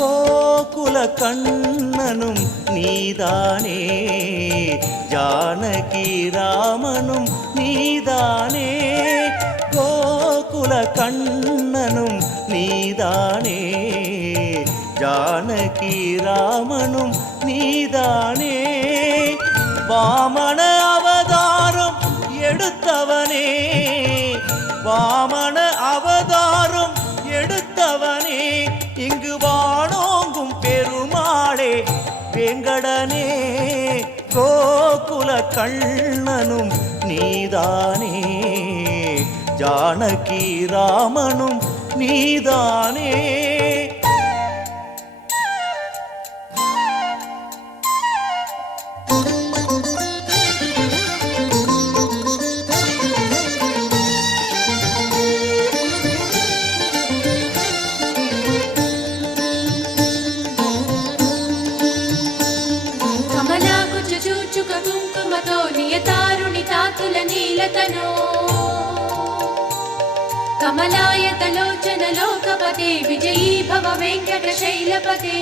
கோகுல கண்ணனும் நீதானே, ஜானகி ராமனும் நீதானே. கோகுல கண்ணனும் நீதானே, ஜானகி ராமனும் நீதானே. வாமன அவதாரம் எடுத்தவனே, வாமன அவதாரம் எடுத்தவனே, இங்கு வானோங்கும் பெருமாளே வேங்கடனே. கோகுல கண்ணனும் நீதானே, ஜானகி ராமனும் நீதானே. कमलायतलोचन लोकपते विजयी भव वेङ्कटशैलपते.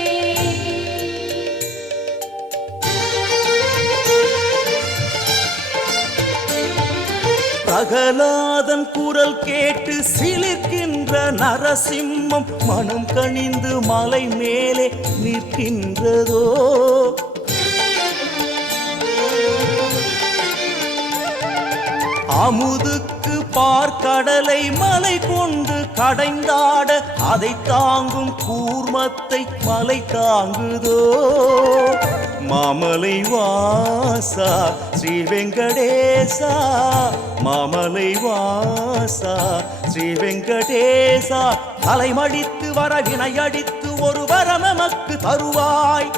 பிரகலாதன் குரல் கேட்டு சிலிர்க்கின்ற நரசிம்மம் மனம் கனிந்து மலை மேலே நிற்கின்றதோ. அமுதுக்கு பார்க்கடலை மலை கொண்டு கடைந்தாட அதை தாங்கும் கூர்மத்தை மலை தாங்குதோ. மாமலை வாசா ஸ்ரீ வெங்கடேசா, மாமலை வாசா ஸ்ரீ வெங்கடேசா, தலைமடித்து வரவினையடித்து ஒரு வரமமக்கு தருவாய்.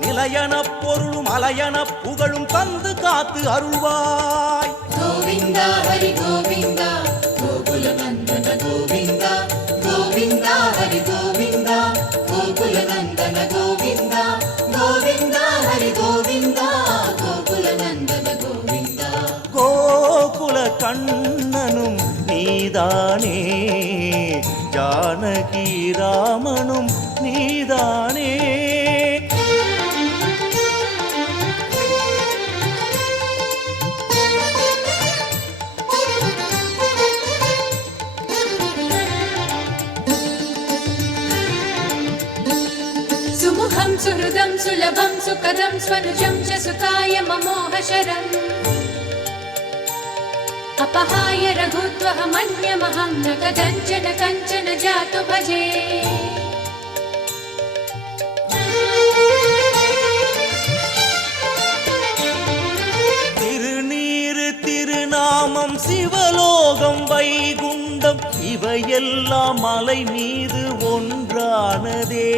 நிலையன பொருளும் அலையன புகழும் தந்து காத்து அருள்வாய். கோவிந்தா ஹரி கோவிந்தா, கோகுல நந்தன கோவிந்தா, கோவிந்தா ஹரி கோவிந்தா, கோகுல நந்தன கோவிந்தா, கோவிந்தா ஹரி கோவிந்தா, கோகுல நந்தன கோவிந்தா. கோகுல கண்ணனும் நீதானே, ஜானகி ராமனும் நீதானே. सुहृदं सुलभं सुखदं स्वनुजं च सुताय ममोहशरम् अपहाय रघुत्वहमन्यमहं न कदञ्चन कञ्चन जातु भजे. திருநீரு திருநாமம் சிவலோகம் வைகுண்டம் இவையெல்லாம் மலை மீது ஒன்றானதே.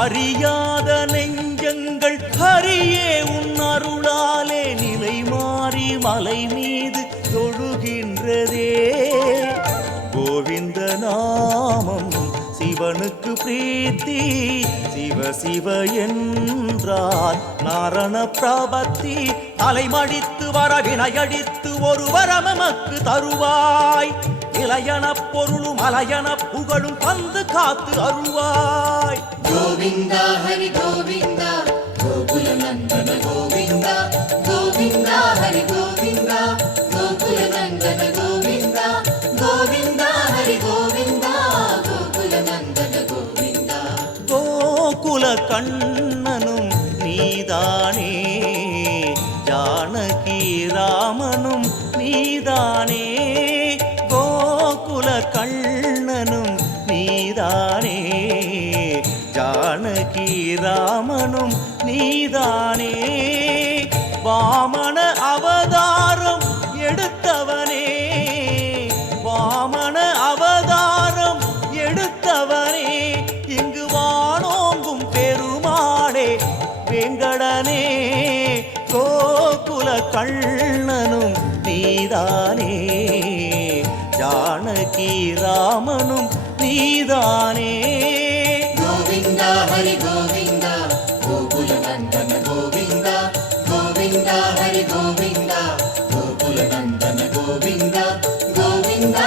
அறியாத நெஞ்சங்கள் ஹரியே உன் அருளாலே நிலை மாறி மலை மீது தொழுகின்றதே. கோவிந்த நாமம் சிவனுக்கு பிரீத்தி, சிவ சிவ என்றார் நாரண பிரபத்தி. அலைமடித்து வரவினையடித்து ஒரு வரமமக்கு தருவாய். இளையன பொருளும் அலையன புகழும் தந்து காத்து அருள்வாய். கோவிந்தா ஹரி கோவிந்தா, கோகுல நந்தன கோவிந்தா, கோவிந்தா ஹரி கோவிந்தா, கோகுல நந்தன கோவிந்தா, கோவிந்தா ஹரி கோவிந்தா, கோகுல நந்தன கோவிந்தா. கோகுல கண்ணனும் நீதானே, ஜானகி ராமனும் நீதானே. கோகுல கண்ணனும் நீதானே, ஜானகி ராமனும் நீதானே. வாமன அவதாரம் எடுத்தவனே, வாமன அவதாரம் எடுத்தவனே, இங்கு வானோங்கும் பெருமாளே வேங்கடனே. கோகுல கண்ணனும் நீதானே, ஜானகி ராமனும் நீதானே. கோவிந்தா ஹரி கோவிந்தா, கோகுல நந்தன கோவிந்தா, கோவிந்தா ஹரி கோவிந்தா, கோகுல நந்தன கோவிந்தா, கோவிந்தா